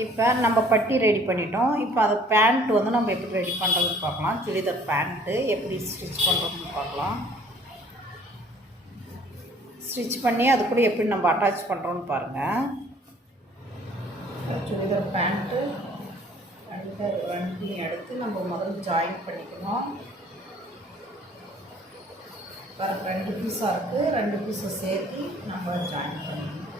இப்போ நம்ம பட்டி ரெடி பண்ணிட்டோம். இப்போ அது பேண்ட் வந்து நம்ம எப்படி ரெடி பண்ணுறதுன்னு பார்க்கலாம். சுடிதார் பேண்ட்டு எப்படி ஸ்டிச் பண்ணுறதுன்னு பார்க்கலாம். ஸ்டிச் பண்ணி அது கூட எப்படி நம்ம அட்டாச் பண்ணுறோன்னு பாருங்கள் சுடிதார் பேண்ட்டு அடுத்த வண்டி எடுத்து நம்ம முதல்ல ஜாயின் பண்ணிக்கணும். ரெண்டு பீஸாக இருக்குது ரெண்டு பீஸை சேர்த்து நம்ம ஜாயின் பண்ணிக்கணும்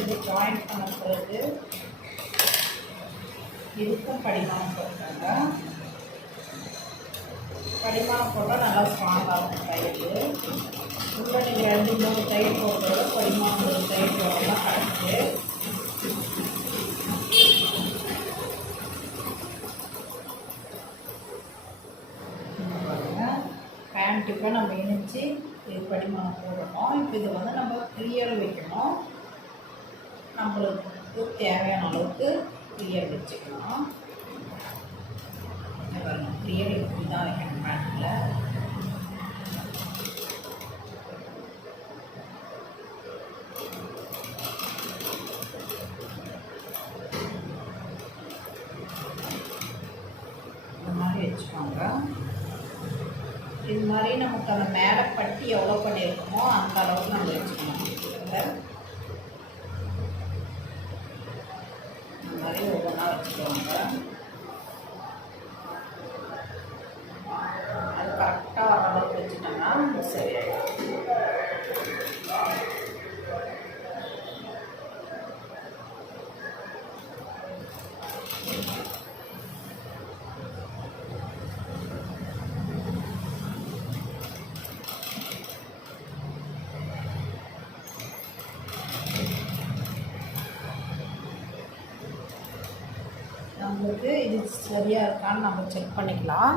இது ஜாயின் பண்ண பிறகு இதுக்கும் படிமானம் போட்டாங்க படிமானம் போட்டால் நல்லா ஸ்ட்ராங்காக இருக்கும் தயிர். உள்ள நீங்கள் ரெண்டு மூணு தயிர் போடுறத படிமானம் ஒரு தயிர் போடலாம் கரெக்டு பேண்ட்டுக்கு இப்போ நம்ம இணைச்சி இது படிமானம் போடணும். இப்போ இது வந்து நம்ம கிளியர் வைக்கணும். நம்மளுக்கு தேவையான அளவுக்கு கிளியர் வச்சுக்கலாம். கிளியர் இப்படி தான் வைக்கணும் பேட்டில் மாதிரி வச்சுக்கோங்க. இது மாதிரி நமக்கு அந்த மேலே பட்டி எவ்வளோ பண்ணியிருக்கோமோ அந்த அளவுக்கு நம்ம வச்சுக்கணும் இதில் இந்த மாதிரி ஒவ்வொன்றா வச்சுக்கோங்க அது கரெக்டாக அளவுக்கு வச்சுட்டோம்னா சரியாயிடும். நம்மளுக்கு இது சரியாக இருக்கான்னு நம்ம செக் பண்ணிக்கலாம்.